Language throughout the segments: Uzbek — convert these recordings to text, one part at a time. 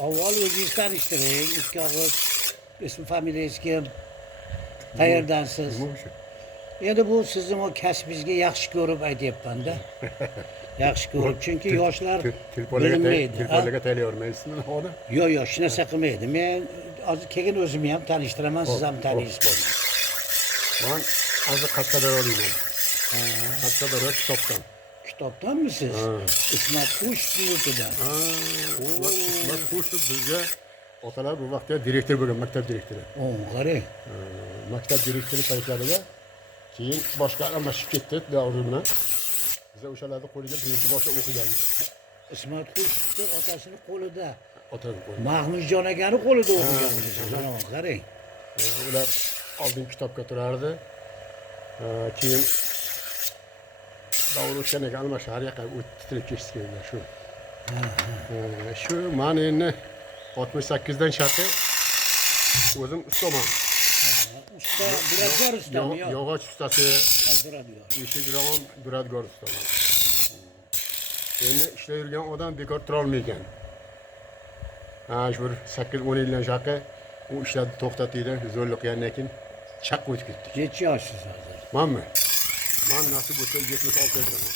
Avval o'zingiz tanishtiring. Ikki og'iz ism familiyangiz kim? Qayerdansiz? Endi bu sizning o kasbingizga yaxshi ko'rib aytyapman-da. Yaxshi ko'rib, chunki yoshlar bilmaydi. Telefonlarga tayyormaysizmi hozir? Yo'q, hech narsa qilmaydi. Men hozir keyin o'zimni ham tanishtiraman, siz ham taniysiz. Men hozir Qashqadaryo olayman. Qashqadaryo kitobdan. Kitobdanmisiz? Ismat Xush yurtidan. Ismat Xush bizga otalar bu vaqtda direktor bo'lgan, maktab direktori. Qarang. Maktab direktori paytlarida keyin boshqa almashib ketdi davri bilan. Biz o'shalarning qo'liga birinchi boshqa o'qiganmiz. Ismat Xushni otasini qo'lida. Otaning qo'lida. Mahmudjon akani qo'lida o'qiganmiz. Qarang. Ular oldin kitobga turardi. Keyin davr o'tganiga almashib har yoqqa titrab ketishgan shu. Shu men endi 68 dan sharqi o'zim ustaman. Usta, duradgor ustami yo'q? Yog'och ustasi, Duradgor. eshik-ravon duradgor ustaman. Endi ishda yurgan odam bekor tura olmaydi. Shu 8-10 yildan sharqi u ishlarni to'xtatdi, zo'rlik qilgandan keyin chaq o'tib ketdi. Necha yoshsiz hozir? Menmi? Men nasib bo'lsa 76 yoshdaman.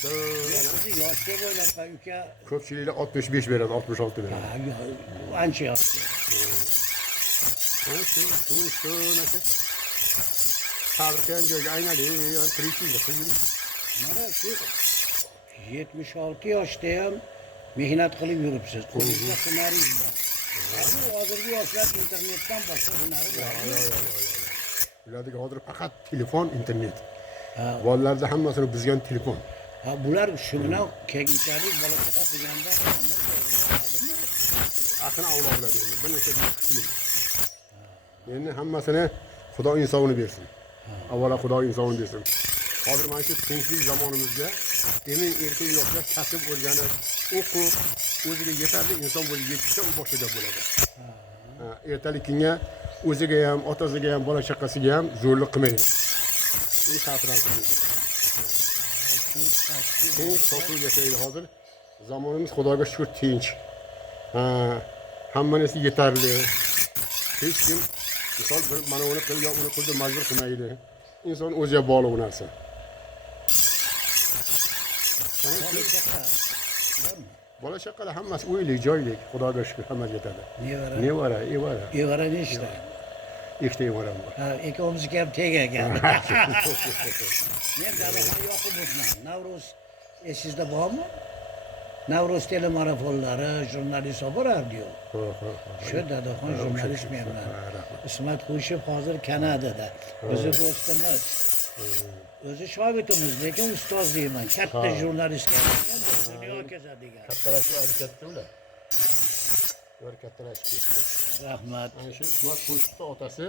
Sizni yoshga bo'ylab uka. Ko'pchiliklar 65 beradi, 66 beradi. Ancha yoshda. Fabrikani joyga aylanib, tirikchilik qilib Mana shu 76 yoshda ham mehnat qilib yuribsiz. Qo'lingizda hunaringiz bor. Hozirgi yoshlar internetdan boshqa hunari bor. Ularga hozir faqat telefon, internet. Bolalarda hammasini buzgan telefon. Bular shu bilan keyinchalik bola chaqa qilganda aql avlo bo'ladi endi. Bir necha qismi. Endi hammasini Xudo insonini bersin. Avvalo Xudo insonini bersin. Hozir mana shu tinchlik zamonimizda emin erkin yoshlar kasb o'rganib, o'qib, o'ziga yetarli inson bo'lib yetishsa u boshqa gap bo'ladi. Ertalik kunga o'ziga ham, otasiga ham, bola chaqasiga ham zo'rlik qilmaydi. Bu xatirang qilmaydi. Tinch totuv yashaydi hozir. Zamonimiz Xudoga shukr tinch. Hamma narsa yetarli. Hech kim misol bir mana uni qil yo uni qil deb majbur qilmaydi. İnson o'ziga bog'liq narsa. Bola chaqalar hammasi uylik, joylik. Xudoga shukr, hammasi yetadi. Nevara, evara. Evara nechta? Ikkita evaram bor. Ikkovimizga ham tegagan. Men dadaxon yoqib o'tman. Navruz esingizda bormi? Navruz telemarafonlari, jurnalist olib borardi-yu. Shu dadaxon jurnalist menman. Ismat Xushov hozir Kanadada. Bizni do'stimiz. O'zi shogirdimiz, lekin ustoz deyman. Katta jurnalistga aylangan, dunyo kezadigan. Kattalashib aytibdi ular. Ular kattalashib ketdi. Rahmat. Ana shu Ismat Xushovning otasi,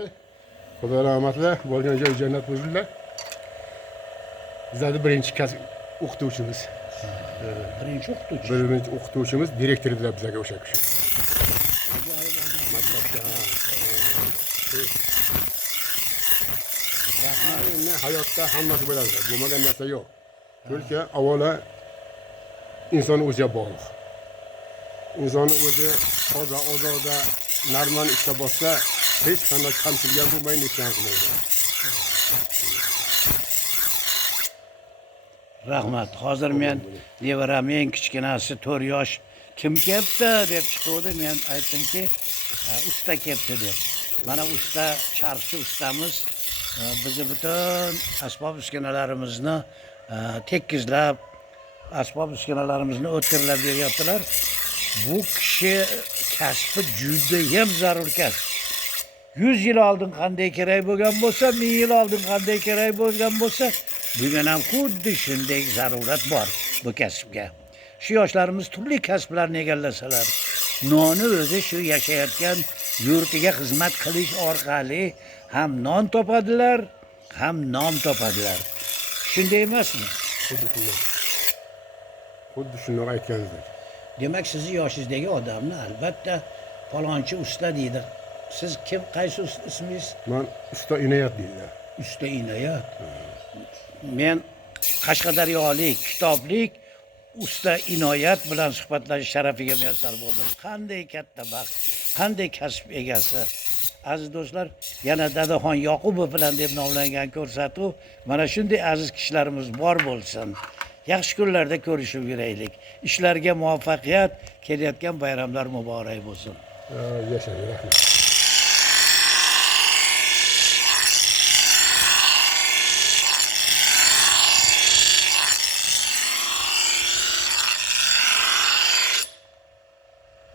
Xudo rahmatlar, bo'lgan joy jannat bo'lsinlar. Bizlarning birinchi kasb o'qituvchimiz. Birinchi o'qituvchi. Birinchi o'qituvchimiz direktor edilar bizlarga o'sha kishi. Maktabda. Endi hayotda hammasi bo'ladi. Bo'lmagan narsa yo'q. Chunki avvalo inson o'ziga bog'liq. İnsanın o'zi ozoda normal ishda bo'lsa, hech qanday kamchilik bo'lmaydi, hech narsa qilmaydi. Rahmat. Hozir men nevaram eng kichkinasi 4 yosh kim kelibdi deb chiqdi. Men aytdimki, usta kelibdi deb. Mana usta, charxchi ustamiz bizni butun asbob uskunalarimizni tekizlab, asbob uskunalarimizni o'tkirlab beryaptilar. Bu kishi kasbi juda ham zarur kasb. 100 yil oldin qanday kerak bo'lgan bo'lsa, 1000 yil oldin qanday kerak bo'lgan bo'lsa, bugun ham xuddi shunday zarurat bor bu kasbga. Shu yoshlarimiz turli kasblarni egallasalar, noni o'zi shu yashayotgan yurtiga xizmat qilish orqali ham non topadilar, ham nom topadilar. Shunday emasmi? Xuddi shunday aytganingizdek. Demak, sizni yoshingizdagi odamni albatta falonchi usta deydi. Siz kim, qaysi ismingiz? Men usta Inoyat deydilar. Usta Inoyat. Men Qashqadaryolik kitoblik usta Inoyat bilan suhbatlashish sharafiga muyassar bo'ldim. Qanday katta baxt, qanday kasb egasi. Aziz do'stlar, yana Dadaxon Yoqubov bilan deb nomlangan ko'rsatuv mana shunday aziz kishilarimiz bor bo'lsin. Yaxshi kunlarda ko'rishib yuraylik. Ishlarga muvaffaqiyat, kelayotgan bayramlar muborak bo'lsin. Yashang, rahmat.